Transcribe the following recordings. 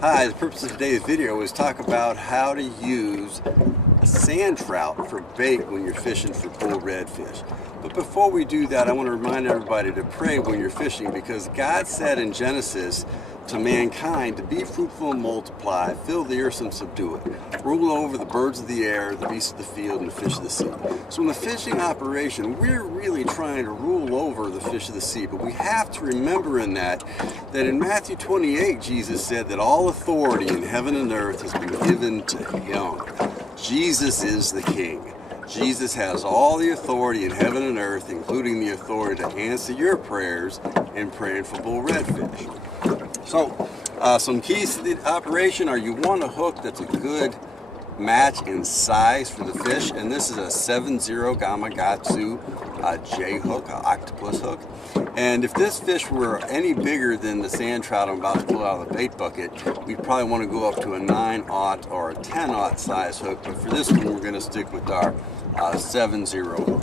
Hi, the purpose of today's video is talk about how to use a sand trout for bait when you're fishing for bull redfish. But before we do that, I want to remind everybody to pray when you're fishing, because God said in Genesis to mankind to be fruitful and multiply, fill the earth and subdue it, rule over the birds of the air, the beasts of the field, and the fish of the sea. So in the fishing operation, we're really trying to rule over the fish of the sea, but we have to remember in that in Matthew 28, Jesus said that all authority in heaven and earth has been given to Him. Jesus is the King. Jesus has all the authority in heaven and earth, including the authority to answer your prayers in praying for bull redfish. So, some keys to the operation are: you want a hook that's a good match in size for the fish, and this is a 7-0 Gamakatsu J hook, an octopus hook. And if this fish were any bigger than the sand trout I'm about to pull out of the bait bucket, we'd probably want to go up to a 9-aught or a 10-aught size hook, but for this one we're going to stick with our 7-0 hook.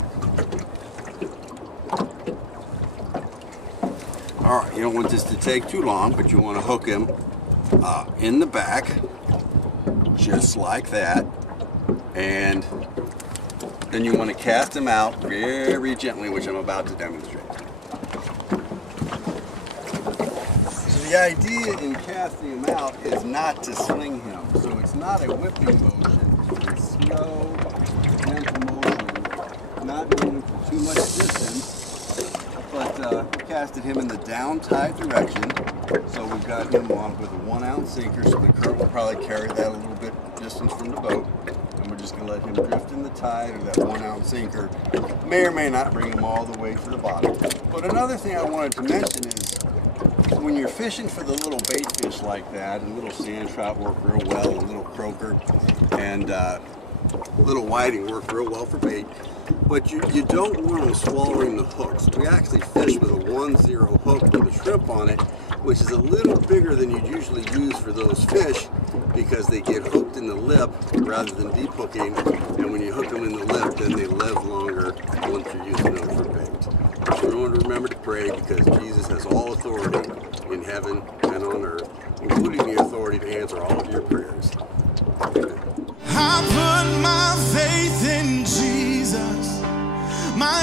Alright, you don't want this to take too long, but you want to hook him in the back, just like that, and then you want to cast him out very gently, which I'm about to demonstrate. So the idea in casting him out is not to sling him, so it's not a whipping motion, it's slow, gentle motion, not going for too much distance, but casted him in the down tide direction. So we've got him on with a 1-ounce sinker, so the current will probably carry that a little bit distance from the boat. And we're just going to let him drift in the tide, or that 1-ounce sinker may or may not bring him all the way to the bottom. But another thing I wanted to mention is, when you're fishing for the little bait fish like that, and little sand trout work real well, and little croaker, and little whiting work real well for bait, but you don't want them swallowing the hook. So we actually fish with a 1-0 hook with a shrimp on it, which is a little bigger than you'd usually use for those fish, because they get hooked in the lip rather than deep hooking, and when you hook them in the lip, then they live longer once you're using them for bait. So you want to remember to pray, because Jesus has all authority in heaven and on earth, including the authority to answer all of your prayers. Amen. I put my faith in Jesus, my